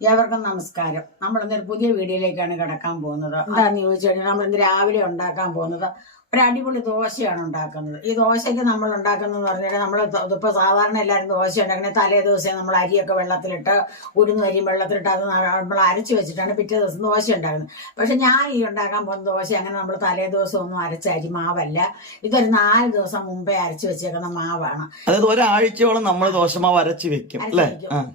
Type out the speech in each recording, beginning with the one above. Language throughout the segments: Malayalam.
ഏവർക്കും നമസ്കാരം. നമ്മൾ ഇന്നൊരു പുതിയ വീഡിയോയിലേക്കാണ് കിടക്കാൻ പോകുന്നത്. എന്താന്ന് ചോദിച്ചു കഴിഞ്ഞാൽ നമ്മൾ ഇന്ന് രാവിലെ ഉണ്ടാക്കാൻ പോകുന്നത് ഒരു അടിപൊളി ദോശയാണ് ഉണ്ടാക്കുന്നത്. ഈ ദോശയ്ക്ക് നമ്മൾ ഉണ്ടാക്കുന്നതെന്ന് പറഞ്ഞാൽ നമ്മൾ ഇതിപ്പോൾ സാധാരണ എല്ലാവരും ദോശ ഉണ്ടാക്കുന്നത് തലേ ദിവസം നമ്മൾ അരിയൊക്കെ വെള്ളത്തിലിട്ട് ഉഴുന്ന് അരിയും വെള്ളത്തിലിട്ട് അത് നമ്മൾ അരച്ച് വെച്ചിട്ടാണ് പിറ്റേ ദിവസം ദോശ ഉണ്ടാക്കുന്നത്. പക്ഷെ ഞാൻ ഈ ഉണ്ടാക്കാൻ പോകുന്ന ദോശ അങ്ങനെ നമ്മൾ തലേ ദിവസം ഒന്നും അരച്ച അരി മാവല്ല. ഇതൊരു 4 ദിവസം മുമ്പേ അരച്ച് വെച്ചേക്കുന്ന മാവാണ്. അതായത് ഒരാഴ്ചയോളം നമ്മൾ ദോശമാവ് അരച്ച് വെക്കും അല്ലേ?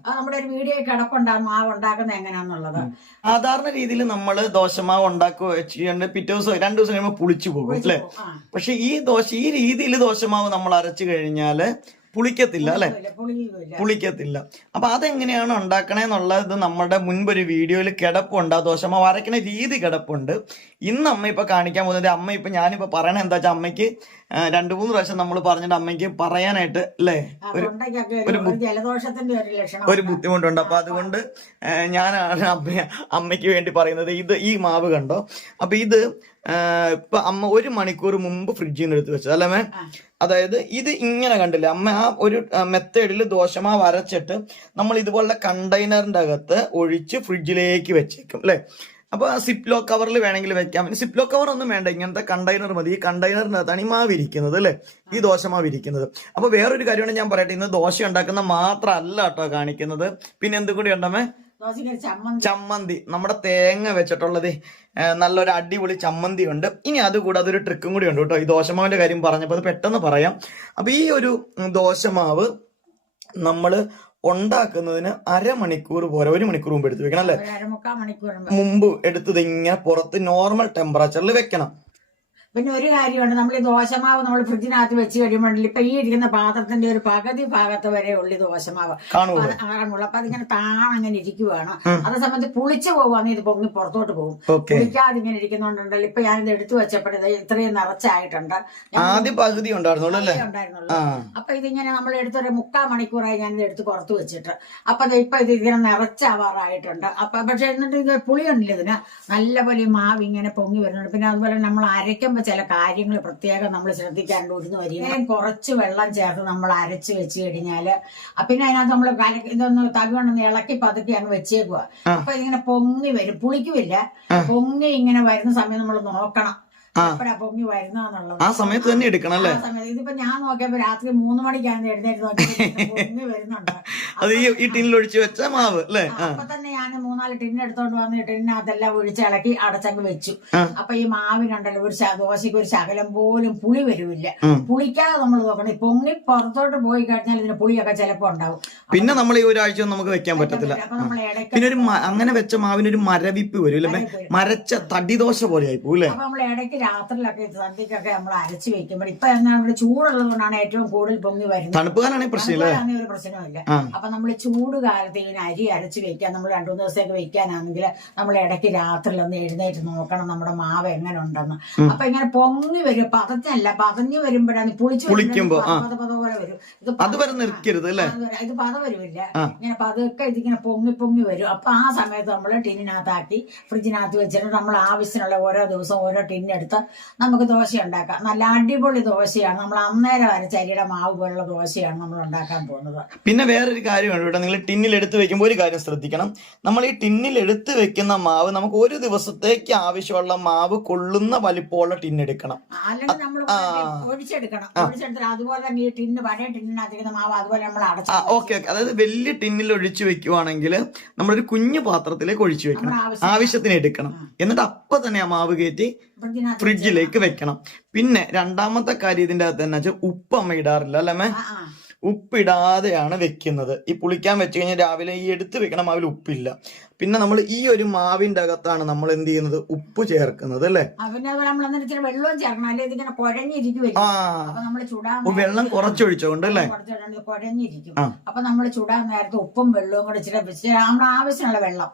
അത് നമ്മുടെ ഒരു വീഡിയോ കിടപ്പുണ്ട് ആ മാവ് ഉണ്ടാക്കുന്നത് എങ്ങനെയാന്നുള്ളത്. സാധാരണ രീതിയിൽ നമ്മൾ ദോശമാവ് ഉണ്ടാക്കുക പിറ്റേ ദിവസം 2 ദിവസം കഴിയുമ്പോൾ പുളിച്ചു പോകും അല്ലെ? പക്ഷെ ഈ രീതിയിൽ ദോശമാവ് നമ്മൾ അരച്ചു കഴിഞ്ഞാല് പുളിക്കത്തില്ല അല്ലെ? പുളിക്കത്തില്ല. അപ്പൊ അതെങ്ങനെയാണ് ഉണ്ടാക്കണേന്നുള്ളത് നമ്മുടെ മുൻപൊരു വീഡിയോയിൽ കിടപ്പുണ്ട്. ആ ദോശമാവ് അരക്കണ രീതി കിടപ്പുണ്ട്. ഇന്ന് അമ്മ ഇപ്പൊ കാണിക്കാൻ പോകുന്നത് അമ്മ ഇപ്പൊ ഞാനിപ്പോ പറയണ എന്താ വെച്ചാൽ അമ്മയ്ക്ക് 2-3 പ്രാവശ്യം നമ്മൾ പറഞ്ഞിട്ട് അമ്മയ്ക്ക് പറയാനായിട്ട് അല്ലേ ഒരു ബുദ്ധിമുട്ടുണ്ട്. അപ്പൊ അതുകൊണ്ട് ഞാനാണ് അമ്മയ്ക്ക് വേണ്ടി പറയുന്നത്. ഈ മാവ് കണ്ടോ? അപ്പൊ ഇത് ഇപ്പൊ അമ്മ 1 മണിക്കൂർ മുമ്പ് ഫ്രിഡ്ജിൽ നിന്ന് എടുത്ത് വെച്ചത് അല്ലേ? അതായത് ഇത് ഇങ്ങനെ കണ്ടില്ലേ അമ്മ? ആ ഒരു മെത്തേഡിൽ ദോശമാവ് അരച്ചിട്ട് നമ്മൾ ഇതുപോലുള്ള കണ്ടെയ്നറിന്റെ അകത്ത് ഒഴിച്ച് ഫ്രിഡ്ജിലേക്ക് വെച്ചേക്കും അല്ലെ? അപ്പൊ സിപ്ലോ കവറിൽ വേണമെങ്കിൽ വെക്കാം. സിപ്ലോ കവർ ഒന്നും വേണ്ട, ഇങ്ങനത്തെ കണ്ടെയ്നർ മതി. ഈ കണ്ടെയ്നറിനകത്താണ് ഈ മാവ് ഇരിക്കുന്നത് അല്ലെ? ഈ ദോശമാവ് ഇരിക്കുന്നത്. അപ്പൊ വേറൊരു കാര്യമാണ് ഞാൻ പറയട്ടെ, ഇന്ന് ദോശ ഉണ്ടാക്കുന്ന മാത്രമല്ല കേട്ടോ കാണിക്കുന്നത്. പിന്നെ എന്തും കൂടി ഉണ്ടമ്മേ? ചമ്മന്തി, നമ്മുടെ തേങ്ങ വെച്ചിട്ടുള്ളത് നല്ലൊരു അടിപൊളി ചമ്മന്തി ഉണ്ട്. ഇനി അതുകൂടാതെ ഒരു ട്രിക്കും കൂടി ഉണ്ട് കേട്ടോ. ഈ ദോശമാവിന്റെ കാര്യം പറഞ്ഞപ്പോൾ അത് പെട്ടെന്ന് പറയാം. അപ്പൊ ഈ ഒരു ദോശമാവ് നമ്മള് ഉണ്ടാക്കുന്നതിന് 1/2 മണിക്കൂർ പോരെ, 1 മണിക്കൂർ മുമ്പ് എടുത്ത് വെക്കണം അല്ലെ? മുമ്പ് എടുത്തത് ഇങ്ങനെ പുറത്ത് നോർമൽ ടെമ്പറേച്ചറിൽ വെക്കണം. പിന്നെ ഒരു കാര്യമുണ്ട്, നമ്മൾ ഈ ദോശമാവ് നമ്മൾ ഫ്രിഡ്ജിനകത്ത് വെച്ച് കഴിയുമ്പോഴേ ഇപ്പൊ ഈ ഇരിക്കുന്ന പാത്രത്തിന്റെ ഒരു പകുതി ഭാഗത്ത് വരെ ഉള്ളി ദോശമാവ് കാണുള്ളൂ. അപ്പൊ അതിങ്ങനെ താണങ്ങനെ ഇരിക്കുവാണ്. അതേ സമയത്ത് പുളിച്ചു പോകുവാണെങ്കിൽ ഇത് പൊങ്ങി പുറത്തോട്ട് പോകും. പുളിക്കാതെ ഇങ്ങനെ ഇരിക്കുന്നുണ്ടല്ലോ. ഇപ്പൊ ഞാനിത് എടുത്തു വെച്ചപ്പോഴേ ഇത്രയും നിറച്ചായിട്ടുണ്ട്. ആദ്യം പകുതി ഉണ്ടായിരുന്നുള്ളൂ. അപ്പൊ ഇതിങ്ങനെ നമ്മൾ എടുത്തൊരു 3/4 മണിക്കൂറായി ഞാനിത് എടുത്ത് പുറത്ത് വെച്ചിട്ട്. അപ്പൊ ഇപ്പൊ ഇത് ഇങ്ങനെ നിറച്ചാവാറായിട്ടുണ്ട്. അപ്പൊ പക്ഷെ എന്നിട്ട് ഇത് പുളിയുണ്ടല്ലോ ഇതിന് നല്ലപോലെ മാവ് ഇങ്ങനെ പൊങ്ങി വരുന്നുണ്ട്. പിന്നെ അതുപോലെ നമ്മൾ അരയ്ക്കുമ്പോൾ ചില കാര്യങ്ങൾ പ്രത്യേകം നമ്മൾ ശ്രദ്ധിക്കാറുണ്ട്. ഉഴുന്ന് വരികയും കുറച്ച് വെള്ളം ചേർത്ത് നമ്മൾ അരച്ച് വെച്ച് കഴിഞ്ഞാല് പിന്നെ അതിനകത്ത് നമ്മൾ ഇതൊന്ന് തവി കൊണ്ടൊന്ന് ഇളക്കി പതുക്കി അങ്ങ് വെച്ചേക്കുക. അപ്പൊ ഇതിങ്ങനെ പൊങ്ങി വരും, പുളിക്കുമില്ല. പൊങ്ങി ഇങ്ങനെ വരുന്ന സമയം നമ്മൾ നോക്കണം എപ്പോഴാ പൊങ്ങി വരുന്നതെന്നുള്ളത്. ആ സമയത്ത് തന്നെ എടുക്കണം അല്ലേ? ഇതിപ്പോ ഞാൻ നോക്കിയപ്പോ രാത്രി 3 മണിക്കാണ് എഴുന്നേറ്റ് നോക്കിയപ്പോ പൊങ്ങി വരുന്നുണ്ട്. അത് ഈ ടിന്നിൽ ഒഴിച്ച് വെച്ച മാവ് അല്ലേ? അപ്പൊ തന്നെ ഞാൻ 3-4 ടിന്ന് എടുത്തോണ്ട് വന്ന് ടിന്നകത്തെല്ലാം ഒഴിച്ച് ഇളക്കി അടച്ചങ്ങ് വെച്ചു. അപ്പൊ ഈ മാവിനുണ്ടല്ലോ ഒരു ദോശയ്ക്ക് ഒരു ശകലം പോലും പുളി വരുമില്ല. പുളിക്കാതെ നമ്മൾ നോക്കണം. പൊങ്ങി പുറത്തോട്ട് പോയി കഴിഞ്ഞാൽ ഇതിന് പുളിയൊക്കെ ചിലപ്പോ ഉണ്ടാവും. പിന്നെ നമ്മൾ ഈ ഒരാഴ്ച നമുക്ക് വെക്കാൻ പറ്റത്തില്ല. പിന്നെ ഒരു അങ്ങനെ വെച്ച മാവിനൊരു മരവിപ്പ് വരും അല്ലേ? മരച്ച തടിദോശ പോലെ ആയി പോകും അല്ലേ? അപ്പൊ നമ്മൾ ഇടയ്ക്ക് രാത്രിയിലൊക്കെ സന്ധ്യക്കൊക്കെ നമ്മൾ അരച്ച് വെക്കുമ്പോൾ ഇപ്പൊ എന്താണ് ചൂടുള്ളത് കൊണ്ടാണ് ഏറ്റവും കൂടുതൽ പൊങ്ങി വരുന്നത്. തണുപ്പുകാലാണെങ്കിൽ ഒരു പ്രശ്നമില്ല. അപ്പൊ നമ്മൾ ചൂട് കാലത്ത് ഇങ്ങനെ അരി അരച്ച് വെക്കാൻ നമ്മൾ 2-3 ദിവസത്തേക്ക് വെക്കാനാണെങ്കിൽ നമ്മൾ ഇടയ്ക്ക് രാത്രിയിൽ ഒന്ന് എഴുന്നേറ്റ് നോക്കണം നമ്മുടെ മാവ് എങ്ങനെ ഉണ്ടെന്ന്. അപ്പൊ ഇങ്ങനെ പൊങ്ങി വരും. പതഞ്ഞു വരുമ്പോഴാണ് പുളിക്കുമ്പോ പോലെ വരും. ഇത് പത വരുമില്ല. ഇങ്ങനെ പതുക്കെ ഇതിങ്ങനെ പൊങ്ങി വരും. അപ്പൊ ആ സമയത്ത് നമ്മൾ ടിന്നിനകത്താക്കി ഫ്രിഡ്ജിനകത്ത് വെച്ചിട്ട് നമ്മൾ ആവശ്യത്തിനുള്ള ഓരോ ദിവസം ഓരോ ടിന്നെടുത്ത് നമുക്ക് ദോശ ഉണ്ടാക്കാം. നല്ല അടിപൊളി ദോശയാണ്. നമ്മൾ അന്നേരം അരച്ച അരിയുടെ മാവ് പോലുള്ള ദോശയാണ് നമ്മൾ ഉണ്ടാക്കാൻ പോകുന്നത്. പിന്നെ വേറൊരു കാര്യമാണ് ഇവിടെ, നിങ്ങൾ ടിന്നിൽ എടുത്ത് വെക്കുമ്പോൾ ഒരു കാര്യം ശ്രദ്ധിക്കണം. നമ്മൾ ഈ ടിന്നിൽ എടുത്ത് വെക്കുന്ന മാവ് നമുക്ക് ഒരു ദിവസത്തേക്ക് ആവശ്യമുള്ള മാവ് കൊള്ളുന്ന വലിപ്പമുള്ള ടിന്നെടുക്കണം. അല്ലെങ്കിൽ നമ്മൾ ഒഴിച്ചെടുക്കണം. അതുപോലെ തന്നെ ഈ ടിന്ന് പഴയ ടിന്നിനകത്തിരിക്കുന്ന മാവ് അതുപോലെ നമ്മൾ അടച്ചു. ഓക്കെ. അതായത് വലിയ ടിന്നിൽ ഒഴിച്ചു വെക്കുവാണെങ്കിൽ നമ്മളൊരു കുഞ്ഞു പാത്രത്തിലേക്ക് ഒഴിച്ചു വെക്കണം. ആവശ്യത്തിന് എടുക്കണം. എന്നിട്ട് അപ്പൊ തന്നെ ആ മാവ് കയറ്റി ഫ്രിഡ്ജിലേക്ക് വെക്കണം. പിന്നെ രണ്ടാമത്തെ കാര്യം ഇതിന്റെ അകത്ത് തന്നെ വെച്ചാൽ ഉപ്പ് അമ്മ ഇടാറില്ല അല്ലേ? ഉപ്പിടാതെയാണ് വെക്കുന്നത്. ഈ പുളിക്കാൻ വെച്ച് കഴിഞ്ഞാൽ രാവിലെ ഈ എടുത്ത് വെക്കണ മാവിൽ ഉപ്പില്ല. പിന്നെ നമ്മൾ ഈ ഒരു മാവിന്റെ അകത്താണ് നമ്മൾ എന്ത് ചെയ്യുന്നത്, ഉപ്പ് ചേർക്കുന്നത് അല്ലേ? വെള്ളം കുറച്ചൊഴിച്ചോണ്ട് അല്ലേ? കുഴഞ്ഞിരിക്കും. അപ്പൊ നമ്മൾ ചുടാൻ നേരത്തെ ഉപ്പും വെള്ളവും കൂടെ ഇച്ചിരി നമ്മുടെ ആവശ്യമുള്ള വെള്ളം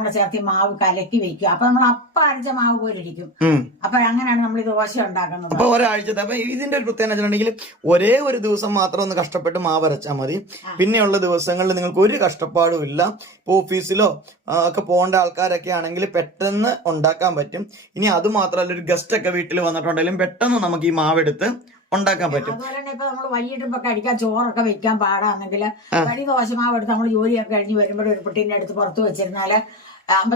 കൂടെ ചേർത്ത് മാവ് കലക്കി വെക്കുക. അപ്പൊ നമ്മൾ അപ്പം അരച്ച മാവ് പോലെ ഇരിക്കും. അപ്പൊ അങ്ങനെയാണ് നമ്മൾ ഈ ദോശ ഉണ്ടാക്കുന്നത്. അപ്പൊ ഒരാഴ്ചത്തെ അപ്പൊ ഇതിന്റെ ഒരു പ്രത്യേകത വെച്ചിട്ടുണ്ടെങ്കിൽ ഒരേ ഒരു ദിവസം മാത്രം ഒന്ന് കഷ്ടപ്പെട്ട് മാവ് അരച്ചാൽ മതി. പിന്നെയുള്ള ദിവസങ്ങളിൽ നിങ്ങൾക്ക് ഒരു കഷ്ടപ്പാടും ഇല്ല. ഇപ്പൊ ഓഫീസിലോ ഒക്കെ പോകേണ്ട ആൾക്കാരൊക്കെ ആണെങ്കിൽ പെട്ടെന്ന് ഉണ്ടാക്കാൻ പറ്റും. ഇനി അത് മാത്രമല്ല, ഒരു ഗസ്റ്റ് ഒക്കെ വീട്ടിൽ വന്നിട്ടുണ്ടെങ്കിലും പെട്ടെന്ന് നമുക്ക് ഈ മാവെടുത്ത് ഉണ്ടാക്കാൻ പറ്റും. അതുപോലെ തന്നെ ഇപ്പൊ നമ്മള് വൈകിട്ട് ഇപ്പൊ കഴിക്കാൻ ചോറൊക്കെ വെക്കാൻ പാടാണെങ്കിൽ വഴി ദോശമാവ് എടുത്ത് നമ്മൾ ജോലിയൊക്കെ കഴിഞ്ഞ് വരുമ്പോൾ ഒരു പെട്ടിന്റെ അടുത്ത് പുറത്ത് വെച്ചിരുന്നാല്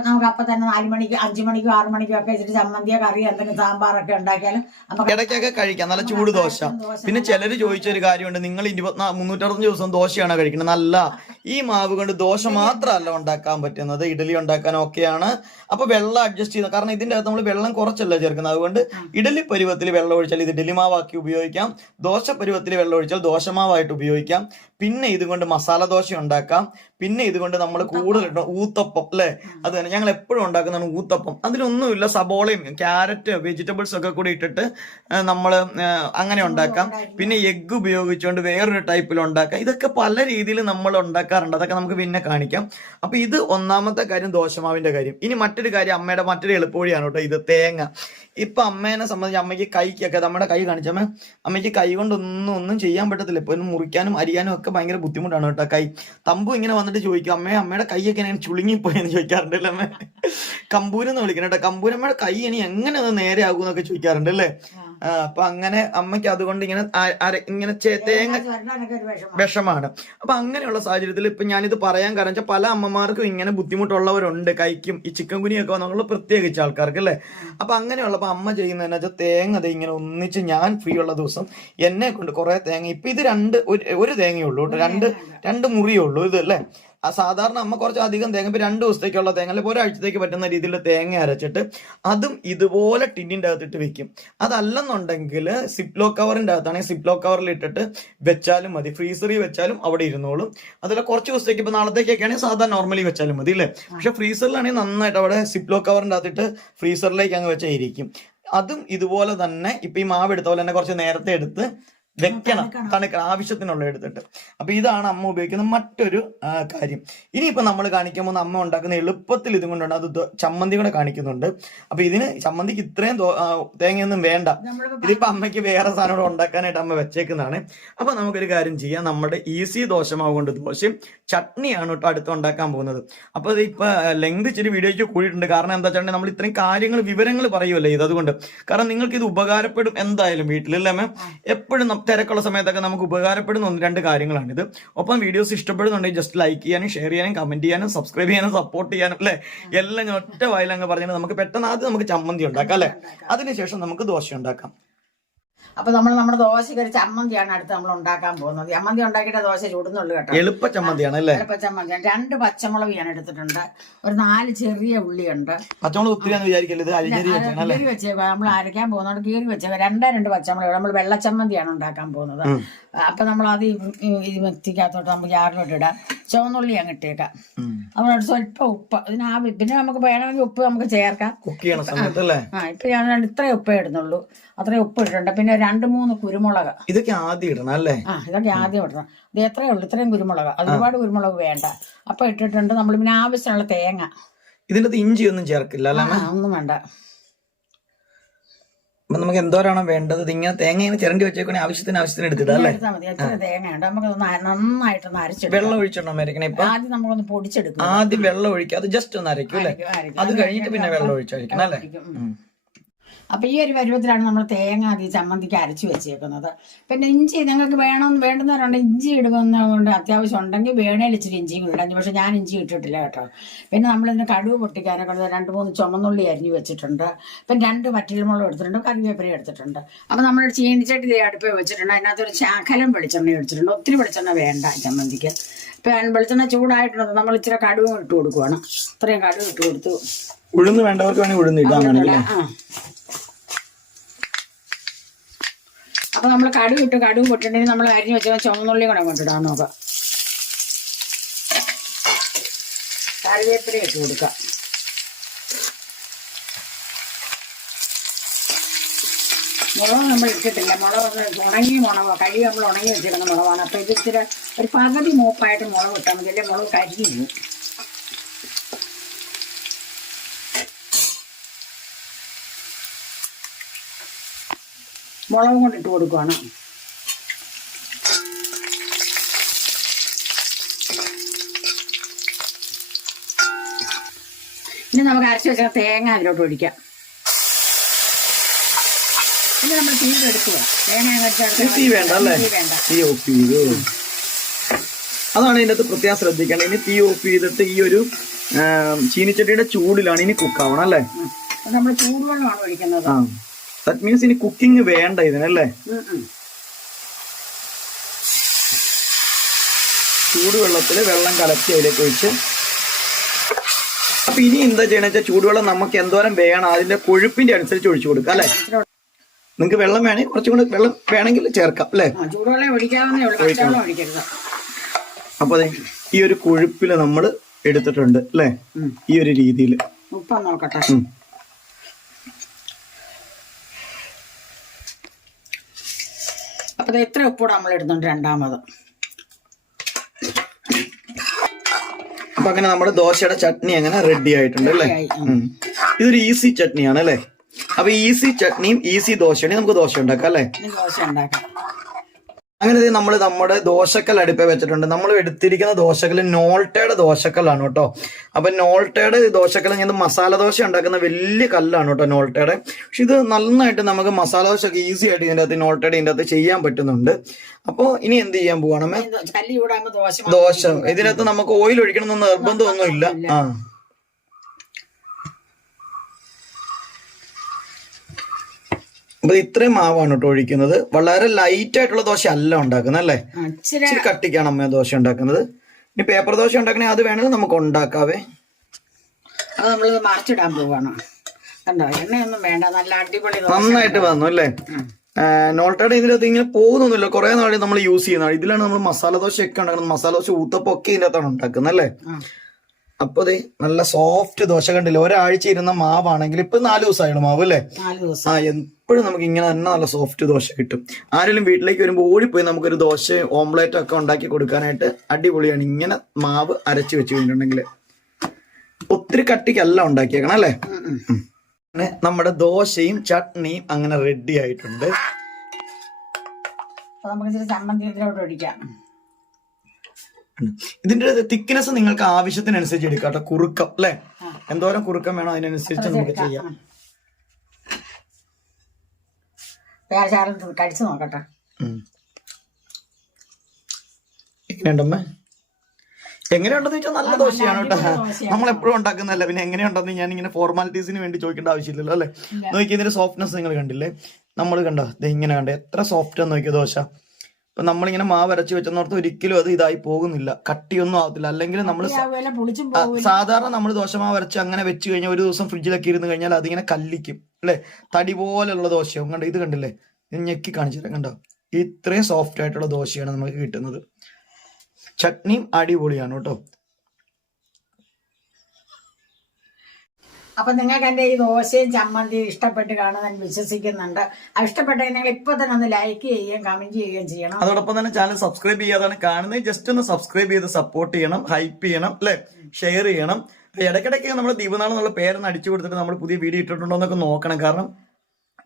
നമുക്ക് അപ്പൊ തന്നെ 4 മണിക്ക് 5 മണിക്കോ 6 മണിക്കോ ഒക്കെ വെച്ചിട്ട് ചമ്മന്തിയോ കറിയോ എന്തെങ്കിലും സാമ്പാറൊക്കെ ഉണ്ടാക്കിയാലും ഇടയ്ക്കൊക്കെ കഴിക്കാം. നല്ല ചൂട് ദോശ. പിന്നെ ചിലര് ചോദിച്ചൊരു കാര്യമുണ്ട്, നിങ്ങൾ 365 ദിവസം ദോശയാണോ കഴിക്കുന്നത്? നല്ല ഈ മാവ് കൊണ്ട് ദോശ മാത്രമല്ല ഉണ്ടാക്കാൻ പറ്റുന്നത്, ഇഡലി ഉണ്ടാക്കാനും ഒക്കെയാണ്. അപ്പൊ വെള്ളം അഡ്ജസ്റ്റ് ചെയ്യുന്നത്, കാരണം ഇതിന്റെ അകത്ത് നമ്മൾ വെള്ളം കുറച്ചല്ല ചേർക്കുന്നത്. അതുകൊണ്ട് ഇഡലി പരുവത്തിൽ വെള്ളം ഒഴിച്ചാൽ ഇത് ഇഡലി മാവാക്കി ഉപയോഗിക്കാം, ദോശ പരുവത്തിൽ വെള്ളം ഒഴിച്ചാൽ ദോശമാവായിട്ട് ഉപയോഗിക്കാം. പിന്നെ ഇതുകൊണ്ട് മസാല ദോശ ഉണ്ടാക്കാം. പിന്നെ ഇതുകൊണ്ട് നമ്മൾ കൂടുതൽ ഊത്തപ്പം അല്ലെ, അത് തന്നെ ഞങ്ങൾ എപ്പോഴും ഉണ്ടാക്കുന്നതാണ് ഊത്തപ്പം. അതിലൊന്നുമില്ല, സബോളയും ക്യാരറ്റ് വെജിറ്റബിൾസ് ഒക്കെ കൂടി ഇട്ടിട്ട് നമ്മൾ അങ്ങനെ ഉണ്ടാക്കാം. പിന്നെ എഗ്ഗ് ഉപയോഗിച്ചുകൊണ്ട് വേറൊരു ടൈപ്പിൽ ഉണ്ടാക്കാം. ഇതൊക്കെ പല രീതിയിൽ നമ്മൾ ഉണ്ടാക്കാറുണ്ട്, അതൊക്കെ നമുക്ക് പിന്നെ കാണിക്കാം. അപ്പൊ ഇത് ഒന്നാമത്തെ കാര്യം, ദോശമാവിന്റെ കാര്യം. ഇനി മറ്റൊരു കാര്യം, അമ്മയുടെ മറ്റൊരു എളുപ്പവഴിയാണ് കേട്ടോ ഇത്, തേങ്ങ. ഇപ്പൊ അമ്മേനെ സംബന്ധിച്ച് അമ്മയ്ക്ക് കൈക്കൊക്കെ, നമ്മുടെ കൈ കാണിച്ചമ്മ, അമ്മയ്ക്ക് കൈ കൊണ്ടൊന്നും ചെയ്യാൻ പറ്റത്തില്ല. ഇപ്പൊ മുറിക്കാനും അരിയാനും ഒക്കെ ഭയങ്കര ബുദ്ധിമുട്ടാണ് കേട്ടോ. കൈ തമ്പു ഇങ്ങനെ വന്നിട്ട് ചോദിക്കും, അമ്മയുടെ കൈയൊക്കെ എങ്ങനെ ചുളുങ്ങിപ്പോയെന്ന് ചോദിക്കാറുണ്ടല്ലേ അമ്മ. കമ്പൂരെന്ന് വിളിക്കണം കേട്ടോ. കമ്പൂരമ്മയുടെ കൈ ഇനി എങ്ങനെ ഒന്ന് നേരെ ആകുമെന്നൊക്കെ ചോദിക്കാറുണ്ട് അല്ലേ. അപ്പൊ അങ്ങനെ അമ്മയ്ക്ക് അതുകൊണ്ട് ഇങ്ങനെ തേങ്ങ വിഷമാണ്. അപ്പൊ അങ്ങനെയുള്ള സാഹചര്യത്തിൽ ഇപ്പൊ ഞാനിത് പറയാൻ കാരണം വെച്ചാൽ പല അമ്മമാർക്കും ഇങ്ങനെ ബുദ്ധിമുട്ടുള്ളവരുണ്ട്, കൈക്കും ഈ ചിക്കൻ കുനിയൊക്കെ നമ്മൾ പ്രത്യേകിച്ച് ആൾക്കാർക്ക് അല്ലേ. അപ്പൊ അങ്ങനെയുള്ളപ്പോ അമ്മ ചെയ്യുന്നതെന്ന് വെച്ചാൽ തേങ്ങ ഇങ്ങനെ ഒന്നിച്ച്, ഞാൻ ഫ്രീ ഉള്ള ദിവസം എന്നെ കൊണ്ട് കുറെ തേങ്ങ, ഇപ്പൊ ഇത് ഒരു തേങ്ങയുള്ളൂ കേട്ടോ, രണ്ട് മുറിയേ ഉള്ളൂ ഇത് അല്ലേ. ആ സാധാരണ അമ്മ കുറച്ച് അധികം തേങ്ങ, ഇപ്പൊ 2 ദിവസത്തേക്കുള്ള തേങ്ങ അല്ലെങ്കിൽ ഒരാഴ്ചത്തേക്ക് പറ്റുന്ന രീതിയിൽ തേങ്ങ അരച്ചിട്ട് അതും ഇതുപോലെ ടിന്നിന്റെ അകത്തിട്ട് വെക്കും. അതല്ലെന്നുണ്ടെങ്കിൽ സിപ്ലോ കവറിന്റെ അകത്താണെങ്കിൽ സിപ്ലോ കവറിൽ ഇട്ടിട്ട് വെച്ചാലും മതി, ഫ്രീസറിൽ വെച്ചാലും അവിടെ ഇരുന്നോളും. അതുപോലെ കുറച്ച് ദിവസത്തേക്ക് ഇപ്പൊ നാളത്തേക്കൊക്കെ ആണെങ്കിൽ സാധാരണ നോർമലി വെച്ചാലും മതി അല്ലേ. പക്ഷെ ഫ്രീസറിലാണെങ്കിൽ നന്നായിട്ട് അവിടെ സിപ്ലോ കവറിന്റെ അകത്തിട്ട് ഫ്രീസറിലേക്ക് അങ്ങ് വെച്ചാൽ ഇരിക്കും. അതും ഇതുപോലെ തന്നെ ഇപ്പൊ ഈ മാവ് എടുത്ത പോലെ തന്നെ കുറച്ച് നേരത്തെ എടുത്ത് വെക്കണം, തണുക്കണം, ആവശ്യത്തിനുള്ള എടുത്തിട്ട്. അപ്പൊ ഇതാണ് അമ്മ ഉപയോഗിക്കുന്ന മറ്റൊരു കാര്യം. ഇനിയിപ്പോ നമ്മൾ കാണിക്കാൻ പോകുന്ന അമ്മ ഉണ്ടാക്കുന്ന എളുപ്പത്തിൽ ഇതും കൊണ്ടുണ്ട്, അത് ചമ്മന്തി കൂടെ കാണിക്കുന്നുണ്ട്. അപ്പൊ ഇതിന് ചമ്മന്തിക്ക് ഇത്രയും തേങ്ങയൊന്നും വേണ്ട, ഇതിപ്പോ അമ്മയ്ക്ക് വേറെ സാധനം കൂടെ ഉണ്ടാക്കാനായിട്ട് അമ്മ വെച്ചേക്കുന്നതാണ്. അപ്പൊ നമുക്കൊരു കാര്യം ചെയ്യാം, നമ്മുടെ ഈസി ദോശമാവ് കൊണ്ട് ദോശയും ചട്നിയാണ് കേട്ടോ അടുത്ത് ഉണ്ടാക്കാൻ പോകുന്നത്. അപ്പൊ ഇത് ഇപ്പൊ ലെങ്ത് ഇച്ചിരി വീഡിയോയ്ക്ക് കൂടിയിട്ടുണ്ട്, കാരണം എന്താ വെച്ചാൽ നമ്മൾ ഇത്രയും കാര്യങ്ങൾ വിവരങ്ങൾ പറയുമല്ലേ ഇത്, അതുകൊണ്ട്. കാരണം നിങ്ങൾക്ക് ഇത് ഉപകാരപ്പെടും എന്തായാലും വീട്ടിലല്ലേ മാം. എപ്പോഴും തിരക്കുള്ള സമയത്തൊക്കെ നമുക്ക് ഉപകാരപ്പെടുന്ന 1-2 കാര്യങ്ങളാണിത്. ഒപ്പം വീഡിയോസ് ഇഷ്ടപ്പെടുന്നുണ്ടെങ്കിൽ ജസ്റ്റ് ലൈക്ക് ചെയ്യാനും ഷെയർ ചെയ്യാനും കമന്റ് ചെയ്യാനും സബ്സ്ക്രൈബ് ചെയ്യാനും സപ്പോർട്ട് ചെയ്യാനും അല്ലെ, എല്ലാം ഞാൻ ഒറ്റ വായിലങ്ങ് പറഞ്ഞിട്ട് നമുക്ക് പെട്ടെന്ന് ആദ്യം നമുക്ക് ചമ്മന്തി ഉണ്ടാക്കാം അല്ലെ, അതിനുശേഷം നമുക്ക് ദോശ ഉണ്ടാക്കാം. അപ്പൊ നമ്മുടെ ദോശയ്ക്ക് ഒരു ചമ്മന്തിയാണ് അടുത്ത് നമ്മൾ ഉണ്ടാക്കാൻ പോകുന്നത്. ചമ്മന്തി ഉണ്ടാക്കിയിട്ട് ദോശ ചൂടുന്നുള്ളൂ കേട്ടോ. എളുപ്പ ചമ്മന്തിയാണ് അല്ലേ. എളുപ്പ ചമ്മന്തിയാണ്. 2 പച്ചമുളക് ഞാൻ എടുത്തിട്ടുണ്ട്, ഒരു 4 ചെറിയ ഉള്ളിയുണ്ട്. പച്ചമുളക് ഒത്തിരി വിചാരിക്കരുത്, കീറി വെച്ചേക്കാം. നമ്മൾ അരയ്ക്കാൻ പോകുന്നത് കീറി വെച്ചേക്കാം. 2 പച്ചമുളക്. നമ്മൾ വെള്ളച്ചമ്മന്തിയാണ് ഉണ്ടാക്കാൻ പോകുന്നത്. അപ്പൊ നമ്മൾ അത് ഇത് മെത്തിക്കകത്തോട്ട് നമുക്ക് ജാറിലോട്ട് ഇടാം. ചുവന്നുള്ളി അങ്ങ് ഇട്ടേക്കാം. നമ്മളോട് സ്വല്പം ഉപ്പ്, പിന്നെ നമുക്ക് വേണമെങ്കിൽ ഉപ്പ് നമുക്ക് ചേർക്കാം. ഇപ്പൊ ഞാൻ ഇത്രയും ഉപ്പേ ഇടുന്നുള്ളൂ, അത്രയും ഉപ്പ് ഇട്ടിട്ടുണ്ട്. പിന്നെ 2-3 കുരുമുളക്. ഇതൊക്കെ ആദ്യം ഇടണം അല്ലേ. ഇതൊക്കെ ആദ്യം ഇടണം. ഇത് എത്രയേ ഉള്ളൂ, ഇത്രയും കുരുമുളക്. ഒരുപാട് കുരുമുളക് വേണ്ട. അപ്പൊ ഇട്ടിട്ടുണ്ട്. നമ്മൾ പിന്നെ ആവശ്യമുള്ള തേങ്ങ. ഇതിനകത്ത് ഇഞ്ചി ഒന്നും ചേർക്കില്ല അല്ലേ. ഒന്നും വേണ്ട. അപ്പൊ നമുക്ക് എന്തോരാണോ വേണ്ടത്, ഇങ്ങനെ തേങ്ങ ഇങ്ങനെ ചിരണ്ടി വെച്ചേക്കണേ ആവശ്യത്തിന് എടുത്തിടാം അല്ലേ. എത്ര തേങ്ങയുണ്ട് നമുക്ക് നന്നായിട്ടൊന്ന് അരച്ചെടുക്കാം. വെള്ളം ഒഴിച്ചിടണം അരക്കണേ. ഇപ്പൊ ആദ്യം നമുക്കൊന്ന് പൊടിച്ചെടുക്കും. ആദ്യം വെള്ളം ഒഴിക്കുക, അത് ജസ്റ്റ് ഒന്ന് അരയ്ക്കും അല്ലെ. അത് കഴിഞ്ഞിട്ട് പിന്നെ വെള്ളം ഒഴിച്ചഴിക്കണം അല്ലേ. അപ്പൊ ഈ ഒരു പരുവത്തിലാണ് നമ്മൾ തേങ്ങ ഈ ചമ്മന്തിക്ക് അരച്ചു വെച്ചേക്കുന്നത്. പിന്നെ ഇഞ്ചി നിങ്ങൾക്ക് വേണ്ടുന്നവരുണ്ട്, ഇഞ്ചി ഇടുന്നതുകൊണ്ട് അത്യാവശ്യം ഉണ്ടെങ്കിൽ വേണേൽ ഇച്ചിരി ഇഞ്ചിയും ഇടാം. പക്ഷെ ഞാൻ ഇഞ്ചി ഇട്ടിട്ടില്ല കേട്ടോ. പിന്നെ നമ്മളിതിന് കടുവ് പൊട്ടിക്കാനൊക്കെ 2-3 ചുമന്നുള്ളി അരിഞ്ഞു വെച്ചിട്ടുണ്ട്. പിന്നെ 2 വറ്റൽമുളക് എടുത്തിട്ടുണ്ട്, കറിവേപ്പില എടുത്തിട്ടുണ്ട്. അപ്പൊ നമ്മൾ ചീനിച്ചട്ടി അടുപ്പ് വെച്ചിട്ടുണ്ട്. അതിനകത്തൊരു ശകലം വെളിച്ചെണ്ണ ഒഴിച്ചിട്ടുണ്ട്. ഒത്തിരി വെളിച്ചെണ്ണ വേണ്ട ചമ്മന്തിക്ക്. ഇപ്പം വെളിച്ചെണ്ണ ചൂടായിട്ടുണ്ട്. നമ്മൾ ഇച്ചിരി കടുവും ഇട്ട് കൊടുക്കുവാണ്. ഇത്രയും കടുവ് ഇട്ട് കൊടുത്തു. ഉഴുന്ന് വേണ്ടവർക്ക് വേണമെങ്കിൽ ഉഴുന്ന് ഇടാം. അപ്പൊ നമ്മൾ കടുവ് പൊട്ടിട്ടുണ്ടെങ്കിൽ നമ്മൾ അരിഞ്ഞു വെച്ചാൽ ചുവന്നുള്ളി കൂടെ കൊണ്ടിടാൻ നോക്കാം. കറിവേപ്പില ഇട്ട് കൊടുക്കാം. മുളക് നമ്മൾ ഇട്ടിട്ടില്ല. മുളക് ഉണങ്ങിയ മുളകോ കഴിവ് നമ്മൾ ഉണങ്ങി വെച്ചിരുന്ന മുളകാണ്. അപ്പൊ ഇത് ഇച്ചിരി ഒരു പകുതി മൂപ്പായിട്ട് മുളക് ഇട്ടാൽ മതി, അല്ലെ മുളക് കരിഞ്ഞു. മുളകും കൊണ്ട് ഇട്ട് കൊടുക്കുവാണ്. ഇനി നമുക്ക് അരച്ച് വെച്ചാൽ തേങ്ങ അതിലോട്ട് ഒഴിക്കാം. ഇനി നമ്മൾ തീരെടുക്കുക. തേങ്ങ അങ്ങോട്ട് തീ വേണ്ട അല്ലേ? വേണ്ട. തീ ഓഫ് ചെയ്തു. അതാണ് ഇതിനകത്ത് പ്രത്യേകം ശ്രദ്ധിക്കേണ്ടത്. ഇനി തീ ഓഫ് ചെയ്തിട്ട് ഈ ഒരു ചീനിച്ചട്ടിയുടെ ചൂടിലാണ് ഇനി കുക്കാവണം അല്ലേ? നമ്മൾ ചൂടുവെള്ളമാണ് ഒഴിക്കുന്നത്. ആ, ദാറ്റ് മീൻസ് ഇനി കുക്കിംഗ് വേണ്ട ഇതിനല്ലേ? ചൂടുവെള്ളത്തിൽ വെള്ളം കലക്കി അതിലേക്ക് ഒഴിച്ച്. അപ്പൊ ഇനി എന്താ ചെയ്യണമെന്ന് വെച്ചാൽ ചൂടുവെള്ളം നമുക്ക് എന്തോരം വേണം അതിന്റെ കൊഴുപ്പിന്റെ അനുസരിച്ച് ഒഴിച്ചു കൊടുക്കാം അല്ലെ? നിങ്ങൾക്ക് വെള്ളം വേണമെങ്കിൽ കുറച്ചും കൂടെ വെള്ളം വേണമെങ്കിൽ ചേർക്കാം അല്ലെ? ചൂടുവെള്ളം ഒഴിക്കാവുന്നേ ഉള്ളൂ, പച്ചവെള്ളം ഒഴിക്കരുത്. അപ്പൊ ഈ ഒരു കൊഴുപ്പില് നമ്മൾ എടുത്തിട്ടുണ്ട് അല്ലെ? ഈ ഒരു രീതിയിൽ ഉപ്പ് നോക്കട്ടെ. അപ്പൊ എത്ര ഉപ്പൂടെ നമ്മൾ ഇടുന്നുണ്ട് രണ്ടാമത്. അപ്പൊ അങ്ങനെ നമ്മുടെ ദോശയുടെ ചട്നി അങ്ങനെ റെഡി ആയിട്ടുണ്ട് അല്ലേ? ഇതൊരു ഈസി ചട്നിയാണ് അല്ലേ? അപ്പൊ ഈസി ചട്നിയും ഈസി ദോശയും നമുക്ക് ദോശ ഉണ്ടാക്കാം അല്ലേ? ദോശ ഉണ്ടാക്കാം. അങ്ങനെ നമ്മൾ നമ്മുടെ ദോശക്കൽ അടുപ്പേ വെച്ചിട്ടുണ്ട്. നമ്മൾ എടുത്തിരിക്കുന്ന ദോശക്കൽ നോൾട്ടയുടെ ദോശക്കല്ലാണ് കേട്ടോ. അപ്പൊ നോൾട്ടയുടെ ദോശക്കൽ ഞാൻ മസാല ദോശ ഉണ്ടാക്കുന്ന വലിയ കല്ലാണ് കേട്ടോ നോൾട്ടയുടെ. പക്ഷെ ഇത് നന്നായിട്ട് നമുക്ക് മസാല ദോശ ഒക്കെ ഈസി ആയിട്ട് ഇതിൻ്റെ അകത്ത് നോൾട്ടയുടെ ഇതിൻ്റെ അകത്ത് ചെയ്യാൻ പറ്റുന്നുണ്ട്. അപ്പോൾ ഇനി എന്ത് ചെയ്യാൻ പോവാണ്? ദോശ ഇതിനകത്ത് നമുക്ക് ഓയിൽ ഒഴിക്കണം എന്നൊന്നും നിർബന്ധമൊന്നും ഇല്ല. ആ, അപ്പൊ ഇത്രയും മാവാണ് കേട്ടോ ഒഴിക്കുന്നത്. വളരെ ലൈറ്റ് ആയിട്ടുള്ള ദോശ അല്ല ഉണ്ടാക്കുന്നത് അല്ലേ? ഇച്ചിരി കട്ടിക്കാണ് അമ്മ ദോശ ഉണ്ടാക്കുന്നത്. ഇനി പേപ്പർ ദോശ ഉണ്ടാക്കണേ അത് വേണമെങ്കിൽ നമുക്ക് ഉണ്ടാക്കാവേ. അത് നമ്മൾ മറിച്ചിടാൻ പോവാണ്. കണ്ടോ, എണ്ണയൊന്നും വേണ്ട, നല്ല അടിപൊളി നന്നായിട്ട് വന്നു അല്ലേ? നോൾട്ടയുടെ ഇതിനകത്ത് ഇങ്ങനെ പോകുന്നൊന്നുമില്ല, കുറെ നാളെ നമ്മൾ യൂസ് ചെയ്യുന്നതാണ്. ഇതിലാണ് നമ്മൾ മസാല ദോശ ഒക്കെ ഉണ്ടാക്കുന്നത്. മസാല ദോശ ഊത്തപ്പൊക്കെ ഇതിൻ്റെ അകത്താണ് ഉണ്ടാക്കുന്നത് അല്ലേ? അപ്പൊ നല്ല സോഫ്റ്റ് ദോശ കണ്ടില്ല? ഒരാഴ്ച ഇരുന്ന മാവാണെങ്കിൽ ഇപ്പൊ 4 ദിവസമായിരുന്നു മാവ് അല്ലേ? ആ, എപ്പോഴും നമുക്ക് ഇങ്ങനെ തന്നെ നല്ല സോഫ്റ്റ് ദോശ കിട്ടും. ആരെങ്കിലും വീട്ടിലേക്ക് വരുമ്പോൾ ഓടിപ്പോയി നമുക്കൊരു ദോശ ഓംലേറ്റ് ഒക്കെ ഉണ്ടാക്കി കൊടുക്കാനായിട്ട് അടിപൊളിയാണ് ഇങ്ങനെ മാവ് അരച്ച് വെച്ച് കഴിഞ്ഞിട്ടുണ്ടെങ്കിൽ. ഒത്തിരി കട്ടിക്കല്ല ഉണ്ടാക്കിയേക്കണം അല്ലേ? നമ്മുടെ ദോശയും ചട്നിയും അങ്ങനെ റെഡി ആയിട്ടുണ്ട്. ഇതിന്റെ തിക്നെസ് നിങ്ങൾക്ക് ആവശ്യത്തിനനുസരിച്ച് എടുക്കാം കേട്ടോ. കുറുക്കം അല്ലെ? എന്തോരം കുറുക്കം വേണോ അതിനനുസരിച്ച് നമുക്ക് ചെയ്യാം. കഴിച്ചു നോക്കട്ടെ എങ്ങനെയുണ്ടമ്മ? എങ്ങനെയുണ്ടെന്ന് ചോദിച്ചാൽ നല്ല ദോശയാണ് കേട്ടോ. നമ്മൾ എപ്പോഴും ഉണ്ടാക്കുന്നതല്ല. പിന്നെ എങ്ങനെയുണ്ടെന്ന് ഞാൻ ഇങ്ങനെ ഫോർമാലിറ്റീസിന് വേണ്ടി ചോദിക്കേണ്ട ആവശ്യമില്ലല്ലോ അല്ലെ? നോക്കി ഇതിന്റെ സോഫ്റ്റ്നെസ് നിങ്ങൾ കണ്ടില്ലേ? നമ്മൾ കണ്ടോ ഇങ്ങനെ കണ്ടോ എത്ര സോഫ്റ്റ് എന്ന് നോക്കിയ ദോശ. അപ്പൊ നമ്മളിങ്ങനെ മാവ് അരച്ച് വെച്ചെന്നോർത്ത് ഒരിക്കലും അത് ഇതായി പോകുന്നില്ല, കട്ടിയൊന്നും ആവത്തില്ല. അല്ലെങ്കിൽ നമ്മൾ സാധാരണ നമ്മൾ ദോശമാവ് അരച്ച് അങ്ങനെ വെച്ച് കഴിഞ്ഞാൽ ഒരു ദിവസം ഫ്രിഡ്ജിലൊക്കെ ഇരുന്ന് കഴിഞ്ഞാൽ അതിങ്ങനെ കല്ലിക്കും അല്ലെ? തടി പോലെയുള്ള ദോശയാവും. കണ്ടോ ഇത് കണ്ടില്ലേ? ഞെക്കി കാണിച്ചു തരാം. കണ്ടോ ഇത്രയും സോഫ്റ്റ് ആയിട്ടുള്ള ദോശയാണ് നമുക്ക് കിട്ടുന്നത്. ചട്നിയും അടിപൊളിയാണ് കേട്ടോ. അപ്പൊ നിങ്ങൾക്ക് എന്റെ ഈ ദോശയും ചമ്മന്തിയും ഇഷ്ടപ്പെട്ട് കാണുമെന്ന് വിശ്വസിക്കുന്നുണ്ട്. ഇഷ്ടപ്പെട്ടെങ്കിൽ നിങ്ങൾ ഇപ്പൊ തന്നെ ഒന്ന് ലൈക്ക് ചെയ്യുകയും കമന്റ് ചെയ്യുകയും ചെയ്യണം. അതോടൊപ്പം തന്നെ ചാനൽ സബ്സ്ക്രൈബ് ചെയ്യാതാണ് കാണുന്നത്, ജസ്റ്റ് ഒന്ന് സബ്സ്ക്രൈബ് ചെയ്ത് സപ്പോർട്ട് ചെയ്യണം, ഹൈപ്പ് ചെയ്യണം അല്ലെ? ഷെയർ ചെയ്യണം. ഇടയ്ക്കിടയ്ക്ക് നമ്മൾ ദീപനാൾ എന്നുള്ള പേരൊന്ന് അടിച്ചു കൊടുത്തിട്ട് നമ്മൾ പുതിയ വീഡിയോ ഇട്ടിട്ടുണ്ടോ എന്നൊക്കെ നോക്കണം. കാരണം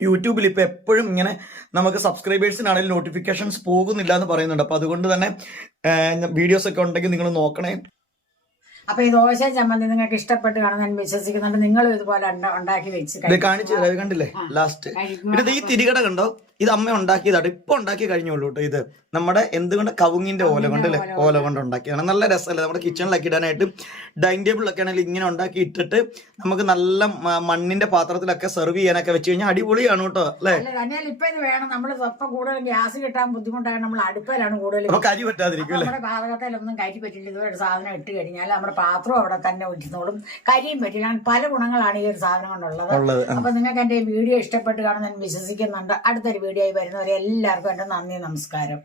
യൂട്യൂബിൽ ഇപ്പൊ എപ്പോഴും ഇങ്ങനെ നമുക്ക് സബ്സ്ക്രൈബേഴ്സിനാണെങ്കിലും നോട്ടിഫിക്കേഷൻസ് പോകുന്നില്ല എന്ന് പറയുന്നുണ്ട്. അപ്പൊ അതുകൊണ്ട് തന്നെ വീഡിയോസ് ഒക്കെ ഉണ്ടെങ്കിൽ നിങ്ങൾ നോക്കണേ. അപ്പൊ ഈ ദോശ ചമ്മന്തി നിങ്ങൾക്ക് ഇഷ്ടപ്പെട്ട് കാണുന്ന ഞാൻ വിശ്വസിക്കുന്നുണ്ട്. നിങ്ങളും ഇതുപോലെ ഉണ്ടാക്കി വെച്ച് കാണിച്ചു കണ്ടില്ലേ ലാസ്റ്റ്. പിന്നെ ഈ തിരികട കണ്ടോ? ഇത് അമ്മ ഉണ്ടാക്കിയതാണ്, ഇപ്പൊ ഉണ്ടാക്കി കഴിഞ്ഞോളൂ കേട്ടോ. ഇത് നമ്മുടെ എന്തുകൊണ്ട് കവുങ്ങിന്റെ ഓല കൊണ്ടല്ലേ? ഓല കൊണ്ട് ഉണ്ടാക്കിയതാണ്. നല്ല രസമല്ലേ? നമ്മുടെ കിച്ചണിലൊക്കെ ഇടാനായിട്ട് ഡൈനിങ് ടേബിളിലൊക്കെ ആണെങ്കിൽ ഇങ്ങനെ ഉണ്ടാക്കി ഇട്ടിട്ട് നമുക്ക് നല്ല മണ്ണിന്റെ പാത്രത്തിലൊക്കെ സെർവ് ചെയ്യാനൊക്കെ വെച്ച് കഴിഞ്ഞാൽ അടിപൊളിയാണ് കേട്ടോ അല്ലേ? ഇപ്പൊ ഇത് വേണം. നമ്മൾ ഇപ്പൊ കൂടുതൽ ഗ്യാസ് കിട്ടാൻ ബുദ്ധിമുട്ടാണ്. നമ്മൾ അടുപ്പിലാണ് കൂടുതൽ. അപ്പൊ കരി പറ്റാതിരിക്കും അല്ലേ? നമ്മുടെ പാചകത്തിലൊന്നും കരി പറ്റില്ല. ഇതുപോലെ സാധനം ഇട്ട് കഴിഞ്ഞാൽ നമ്മുടെ പാത്രം അവിടെ തന്നെ ഒഴിച്ചോളും, കരിയും പറ്റില്ല. പല ഗുണങ്ങളാണ് ഈ ഒരു സാധനം കൊണ്ടുള്ളത്. അപ്പൊ നിങ്ങൾക്ക് എന്റെ വീഡിയോ ഇഷ്ടപ്പെട്ട് കാണുന്ന ഞാൻ വിശ്വസിക്കുന്നുണ്ട്. അടുത്തൊരു വീഡിയോ ആയി വരുന്നവരെ എല്ലാവർക്കും എന്റെ നന്ദി, നമസ്കാരം.